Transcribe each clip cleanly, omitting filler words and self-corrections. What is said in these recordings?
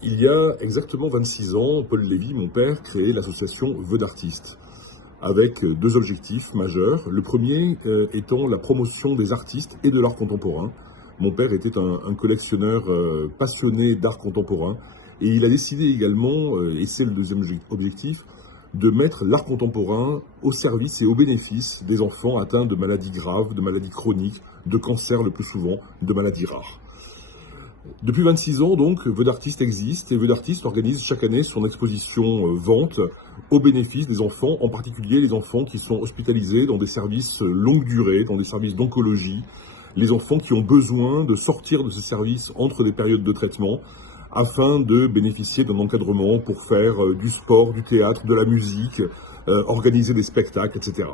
Il y a exactement 26 ans, Paul Lévy, mon père, créait l'association Vœux d'artistes, avec deux objectifs majeurs. Le premier étant la promotion des artistes et de l'art contemporain. Mon père était un collectionneur passionné d'art contemporain, et il a décidé également, et c'est le deuxième objectif, de mettre l'art contemporain au service et au bénéfice des enfants atteints de maladies graves, de maladies chroniques, de cancers le plus souvent, de maladies rares. Depuis 26 ans, donc, Vœux d'artistes existe, et Vœux d'artistes organise chaque année son exposition vente au bénéfice des enfants, en particulier les enfants qui sont hospitalisés dans des services longue durée, dans des services d'oncologie, les enfants qui ont besoin de sortir de ces services entre des périodes de traitement, afin de bénéficier d'un encadrement pour faire du sport, du théâtre, de la musique, organiser des spectacles, etc.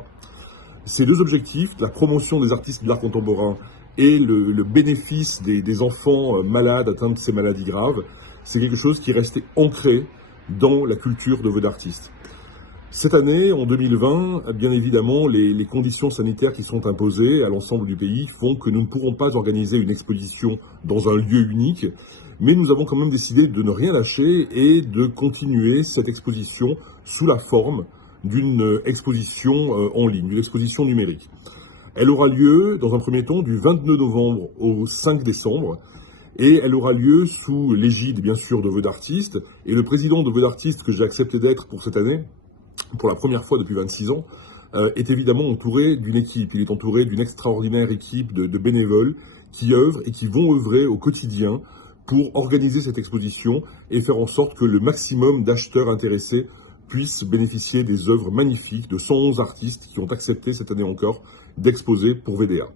Ces deux objectifs, la promotion des artistes de l'art contemporain et le bénéfice des enfants malades atteints de ces maladies graves, c'est quelque chose qui est resté ancré dans la culture de Vœux d'artistes. Cette année, en 2020, bien évidemment, les conditions sanitaires qui sont imposées à l'ensemble du pays font que nous ne pourrons pas organiser une exposition dans un lieu unique, mais nous avons quand même décidé de ne rien lâcher et de continuer cette exposition sous la forme d'une exposition en ligne, d'une exposition numérique. Elle aura lieu, dans un premier temps, du 22 novembre au 5 décembre, et elle aura lieu sous l'égide, bien sûr, de Vœux d'artistes. Et le président de Vœux d'artistes, que j'ai accepté d'être pour cette année, pour la première fois depuis 26 ans, est évidemment entouré d'une équipe. Il est entouré d'une extraordinaire équipe de bénévoles qui œuvrent et qui vont œuvrer au quotidien pour organiser cette exposition et faire en sorte que le maximum d'acheteurs intéressés puissent bénéficier des œuvres magnifiques de 111 artistes qui ont accepté cette année encore d'exposer pour VDA.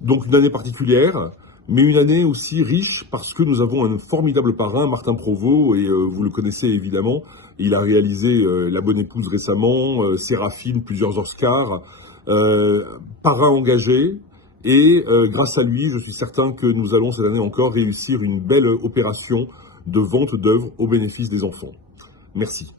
Donc une année particulière, mais une année aussi riche parce que nous avons un formidable parrain, Martin Provost, et vous le connaissez évidemment. Il a réalisé La Bonne Épouse récemment, Séraphine, plusieurs Oscars, parrain engagé. Et grâce à lui, je suis certain que nous allons cette année encore réussir une belle opération de vente d'œuvres au bénéfice des enfants. Merci.